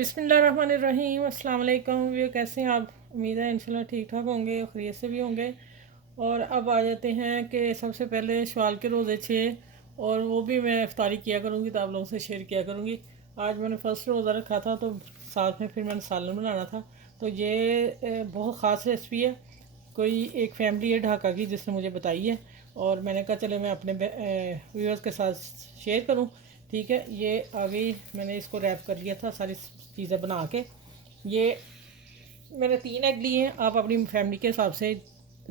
बिस्मिल्लाहिर्रहमानिर्रहीम अस्सलाम वालेकुम। वे कैसे हैं आप? उम्मीद है इंशाल्लाह ठीक ठाक होंगे और खैरियत से भी होंगे। और अब आ जाते हैं कि सबसे पहले शवाल के रोज़े थे और वो भी मैं इफ्तारी किया करूँगी तो आप लोगों से शेयर किया करूँगी। आज मैंने फ़र्स्ट रोज़ा रखा था तो साथ में फिर मैंने सालन बनाना था। तो ये बहुत ख़ास रेसिपी है। कोई एक फैमिली है ढाका की जिसने मुझे बताई है और मैंने कहा चले मैं अपने व्यूअर्स के साथ शेयर करूं। ठीक है, ये आ गई। मैंने इसको रैप कर लिया था सारी चीज़ें बना के। ये मैंने 3 एग लिए हैं, आप अपनी फैमिली के हिसाब से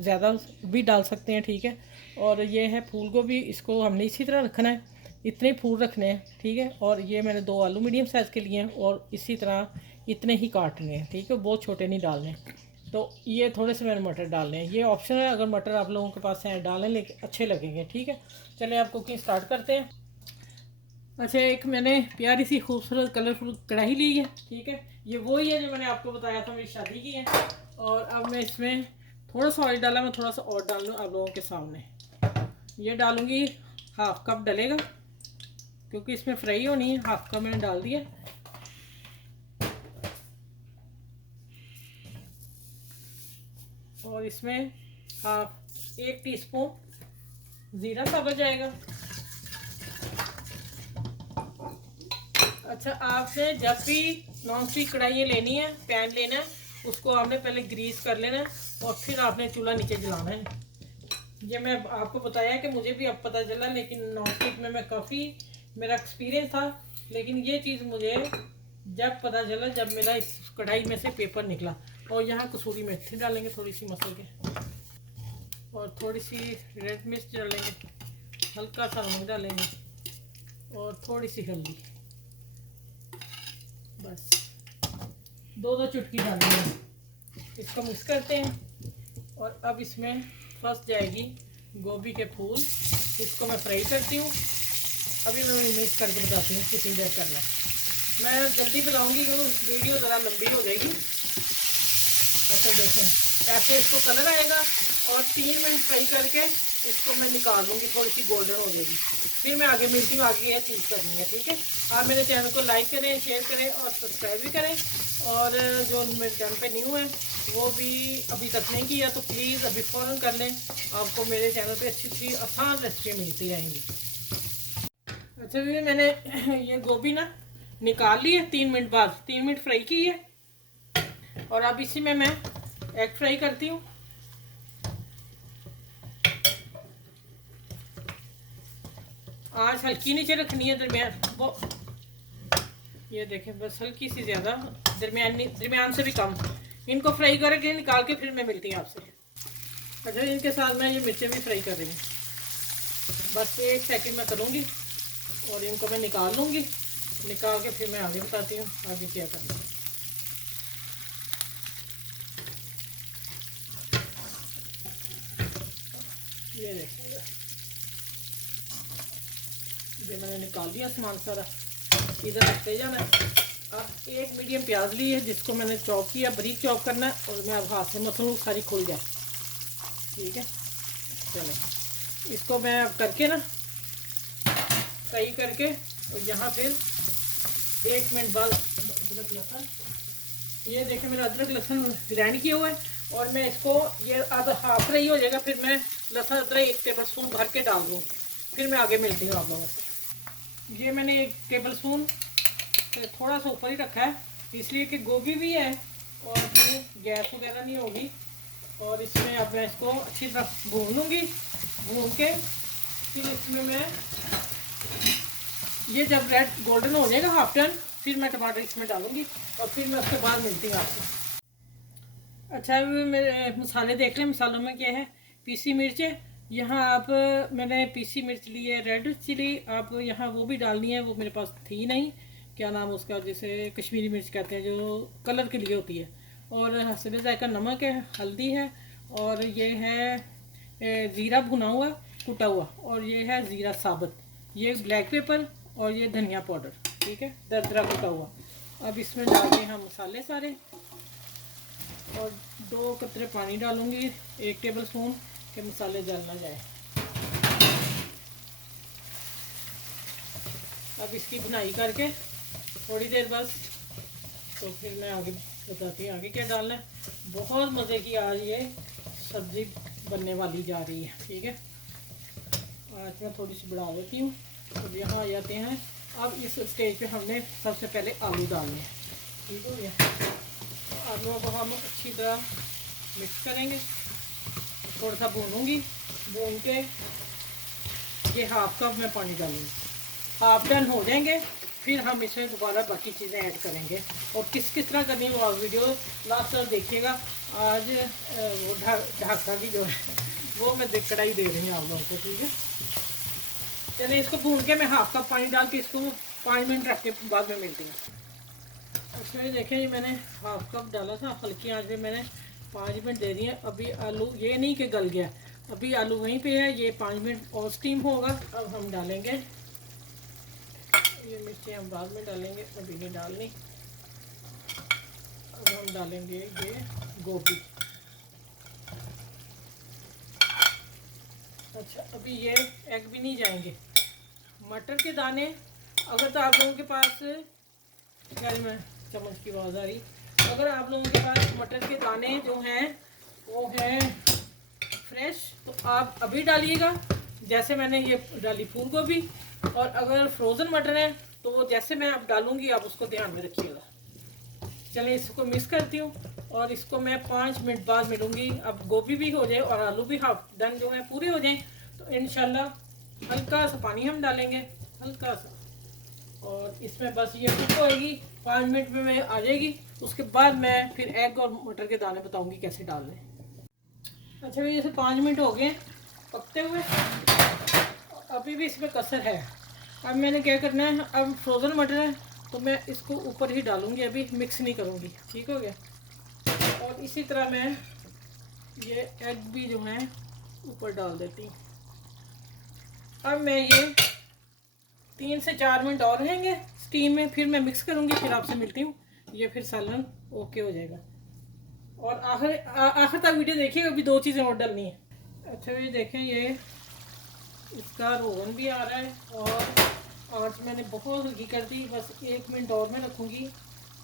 ज़्यादा भी डाल सकते हैं। ठीक है, और ये है फूल गोभी, इसको हमने इसी तरह रखना है, इतने फूल रखने हैं। ठीक है, और ये मैंने 2 आलू मीडियम साइज़ के लिए हैं और इसी तरह इतने ही काटने हैं। ठीक है, बहुत छोटे नहीं डालने। तो ये थोड़े से मैंने मटर डालने हैं, ये ऑप्शन है, अगर मटर आप लोगों के पास हैं डालें, लेकिन अच्छे लगेंगे। ठीक है, चलिए आप कुकिंग स्टार्ट करते हैं। अच्छा, एक मैंने प्यारी सी खूबसूरत कलरफुल कढ़ाई ली है। ठीक है, ये वही है जो मैंने आपको बताया था मेरी शादी की है। और अब मैं इसमें थोड़ा सा ऑयल डाला, मैं थोड़ा सा और डाल लूँ आप लोगों के सामने। ये डालूँगी, हाफ कप डलेगा क्योंकि इसमें फ्राई होनी है। हाफ कप मैंने डाल दिया। और इसमें हाफ 1 टीस्पून ज़ीरा साबुत जाएगा। अच्छा, आपने जब भी नॉन स्टिक कढ़ाई लेनी है, पैन लेना है, उसको आपने पहले ग्रीस कर लेना है और फिर आपने चूल्हा नीचे जलाना है। ये मैं आपको बताया कि मुझे भी अब पता चला, लेकिन नॉन स्टिक में मैं काफ़ी मेरा एक्सपीरियंस था, लेकिन ये चीज़ मुझे जब पता चला जब मेरा इस कढ़ाई में से पेपर निकला। और यहाँ कसूरी मेथी डालेंगे थोड़ी सी मसल के, और थोड़ी सी रेड मिर्च डालेंगे, हल्का सा नमक डालेंगे और थोड़ी सी हल्दी, बस 2 चुटकी डालेंगे। इसको मिक्स करते हैं। और अब इसमें फंस जाएगी गोभी के फूल, इसको मैं फ्राई करती हूँ। अभी मैं मिक्स करके बताती हूँ कितनी देर करना है। मैं जल्दी बताऊँगी क्योंकि वीडियो ज़रा लंबी हो जाएगी। ऐसे देखें, ऐसे इसको कलर आएगा और 3 मिनट फ्राई करके इसको मैं निकाल लूँगी, थोड़ी सी गोल्डन हो जाएगी। फिर मैं आगे मिलती हूँ, आगे यह चीज़ करनी है। ठीक है, आप मेरे चैनल को लाइक करें, शेयर करें और सब्सक्राइब भी करें। और जो मेरे चैनल पे न्यू है वो भी अभी तक नहीं किया तो प्लीज़ अभी फ़ौरन कर लें। आपको मेरे चैनल पे अच्छी अच्छी आसान रेसिपी मिलती रहेंगी। अच्छा भी मैंने ये गोभी ना निकाल ली है 3 मिनट बाद, 3 मिनट फ्राई की है। और अब इसी में मैं एग फ्राई करती हूँ। आँच हल्की नीचे रखनी है, दरमियान वो, ये देखें बस हल्की सी ज़्यादा, दरमियान से भी कम। इनको फ्राई करके निकाल के फिर मैं मिलती हूँ आपसे। अच्छा, इनके साथ मैं ये मिर्चें भी फ्राई कर रही हूँ, बस 1 सेकंड में करूँगी और इनको मैं निकाल लूँगी। निकाल के फिर मैं आगे बताती हूँ आगे क्या करना है। ये देखिए, ये मैंने निकाल दिया सामान सारा, इधर रखते जाना। अब एक मीडियम प्याज ली है जिसको मैंने चॉप किया, बारीक चॉप करना है और मैं अब हाथ से मसलूँ सारी खुल जाए। ठीक है, चलो इसको मैं अब करके ना फ्राई करके, और यहाँ फिर 1 मिनट बाद अदरक लहसुन, ये देखें मेरा अदरक लहसुन ग्राइंड किया हुआ है। और मैं इसको ये आधा हाफ फ्राई हो जाएगा, फिर मैं लहसुन अदरक 1 टेबल स्पून भर के डाल दूँगी। फिर मैं आगे मिलती हूँ आप लोगों से। ये मैंने 1 टेबल स्पून थोड़ा सा ऊपर ही रखा है, इसलिए कि गोभी भी है और फिर गैस वगैरह नहीं होगी। और इसमें अब मैं इसको अच्छी तरह भून लूँगी। भून के फिर इसमें मैं ये जब रेड गोल्डन हो जाएगा हाफ टर्न, फिर मैं टमाटर इसमें डालूँगी और फिर मैं उसके बाद मिलती हूँ आपको। अच्छा, मेरे मसाले देख लें, मसालों में क्या है। पीसी मिर्च है यहाँ, आप मैंने पीसी मिर्च ली है, रेड चिली आप यहाँ वो भी डालनी है, वो मेरे पास थी नहीं। क्या नाम उसका, जैसे कश्मीरी मिर्च कहते हैं जो कलर के लिए होती है। और हसबे जायका नमक है, हल्दी है, और ये है ज़ीरा भुना हुआ कुटा हुआ, और ये है ज़ीरा साबुत, ये ब्लैक पेपर, और ये धनिया पाउडर। ठीक है, दरदरा कुटा हुआ। अब इसमें डालें हम मसाले सारे, और 2 कतरे पानी डालूंगी, 1 टेबल स्पून के मसाले जल ना जाए। अब इसकी भुनाई करके थोड़ी देर बस तो फिर मैं आगे बताती हूँ आगे क्या डालना है। बहुत मज़े की आज ये सब्ज़ी बनने वाली जा रही है, ठीक है। आज मैं थोड़ी सी बढ़ा देती हूँ। अब यहाँ आ जाते हैं। अब इस स्टेज पे हमने सबसे पहले आलू डालने हैं, ठीक हो गया। तो आलूओं को हम अच्छी तरह मिक्स करेंगे, थोड़ा सा भूनूंगी, भून के ये हाफ कप में पानी डालूंगी। हाफ डन हो जाएंगे, फिर हम इसमें दोबारा बाकी चीज़ें ऐड करेंगे। और किस किस तरह करनी वो वीडियो लास्ट तक देखिएगा। आज वो ढाका की जो है वो मैं कढ़ाई दे रही हूँ आप लोगों को, ठीक है। चलिए इसको भून के मैं हाफ कप पानी डाल के इसको 5 मिनट रख के बाद में मिलती हूँ। अच्छा ये देखें, ये मैंने हाफ कप डाला था, हल्की आंच पे मैंने 5 मिनट दे दिए। अभी आलू ये नहीं कि गल गया, अभी आलू वहीं पे है, ये 5 मिनट और स्टीम होगा। अब हम डालेंगे ये मिर्ची, हम बाद में डालेंगे, अभी नहीं डालनी। अब हम डालेंगे ये गोभी। अच्छा अभी ये एग भी नहीं जाएंगे। मटर के दाने, अगर तो आप लोगों के पास, यार मैं चम्मच की आवाज़ आ रही, अगर आप लोगों के पास मटर के दाने जो हैं वो हैं फ्रेश तो आप अभी डालिएगा, जैसे मैंने ये डाली फूल गोभी। और अगर फ्रोज़न मटर है तो वो जैसे मैं अब डालूंगी आप उसको ध्यान में रखिएगा। चलिए इसको मिक्स करती हूँ और इसको मैं 5 मिनट बाद मिलूँगी। अब गोभी भी हो जाए और आलू भी हाफ डन जो है पूरे हो जाएं तो इंशाल्लाह हल्का सा पानी हम डालेंगे, हल्का सा, और इसमें बस ये कुक होएगी। 5 मिनट में मैं आ जाएगी, उसके बाद मैं फिर एग और मटर के दाने बताऊँगी कैसे डालने। अच्छा भाई, जैसे 5 मिनट हो गए पकते हुए, अभी भी इसमें कसर है। अब मैंने क्या करना है, अब फ्रोज़न मटर है तो मैं इसको ऊपर ही डालूंगी, अभी मिक्स नहीं करूंगी, ठीक हो गया। और इसी तरह मैं ये एग भी जो है ऊपर डाल देती हूँ। अब मैं ये 3 से 4 मिनट और रहेंगे स्टीम में, फिर मैं मिक्स करूंगी, फिर आपसे मिलती हूँ। ये फिर सालन ओके हो जाएगा। और आखिर तक वीडियो देखिएगा, अभी 2 चीज़ें और डालनी है। अच्छा ये देखें, ये इसका रोगन भी आ रहा है और आँच मैंने बहुत हल्की कर दी, बस 1 मिनट और मैं रखूँगी।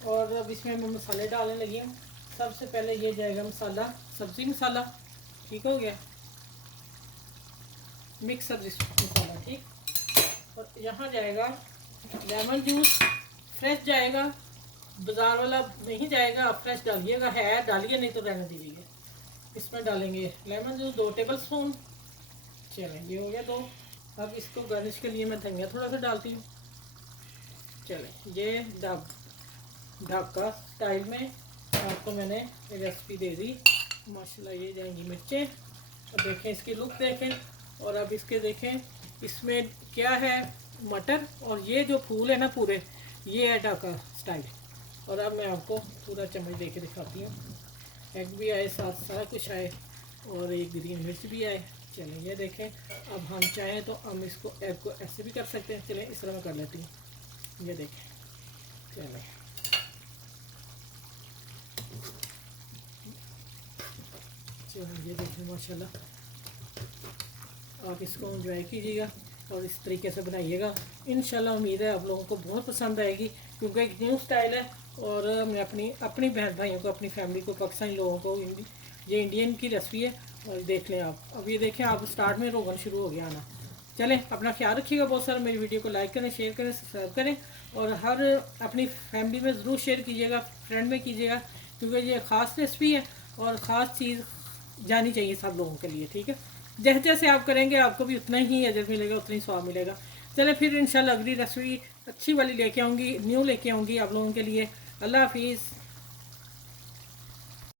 और अब इसमें मैं मसाले डालने लगी हूँ। सबसे पहले ये जाएगा मसाला, सब्ज़ी मसाला, ठीक हो गया, मिक्स सब्ज़ी मसाला, ठीक। और यहाँ जाएगा लेमन जूस, फ्रेश जाएगा, बाज़ार वाला नहीं जाएगा। आप फ्रेश डालिएगा, है डालिए, नहीं तो रहने दीजिए। इसमें डालेंगे लेमन जूस 2 टेबल स्पून। चलें ये हो गया 2। अब इसको गार्निश के लिए मैं धनिया थोड़ा सा डालती हूँ। चलें ये ढाका स्टाइल में आपको मैंने रेसिपी दे दी। माशाल्लाह ये जाएंगी मिर्चें। अब देखें इसकी लुक देखें, और अब इसके देखें इसमें क्या है, मटर और ये जो फूल है ना पूरे, ये है ढाका स्टाइल। और अब मैं आपको पूरा चम्मच दे के दिखाती हूँ। एग भी आए साथ, सारा कुछ आए, और एक ग्रीन मिर्च भी आए। चलें ये देखें। अब हम चाहें तो हम इसको एग को ऐसे भी कर सकते हैं। चलें इस तरह मैं कर लेती हूँ, ये देखें। चलें ये देखें, माशाल्लाह आप इसको एंजॉय कीजिएगा और इस तरीके से बनाइएगा। इंशाल्लाह उम्मीद है आप लोगों को बहुत पसंद आएगी, क्योंकि एक न्यू स्टाइल है। और मैं अपनी बहन भाइयों को, अपनी फैमिली को, पाकिस्तानी लोगों को ये इंडियन की रेसिपी है। और देख लें आप, अब ये देखें आप स्टार्ट में रोगन शुरू हो गया आना। चलें अपना ख्याल रखिएगा बहुत सारा। मेरी वीडियो को लाइक करें, शेयर करें, सब्सक्राइब करें, और हर अपनी फैमिली में ज़रूर शेयर कीजिएगा, फ्रेंड में कीजिएगा, क्योंकि ये ख़ास रेसिपी है और ख़ास चीज़ जानी चाहिए सब लोगों के लिए, ठीक है। जैसे जैसे आप करेंगे आपको भी उतना ही अजर मिलेगा, उतना ही स्वाद मिलेगा। चले फिर इंशाल्लाह अगली रेसिपी अच्छी वाली लेके आऊँगी, न्यू लेके आऊँगी आप लोगों के लिए। अल्लाह हाफिज़।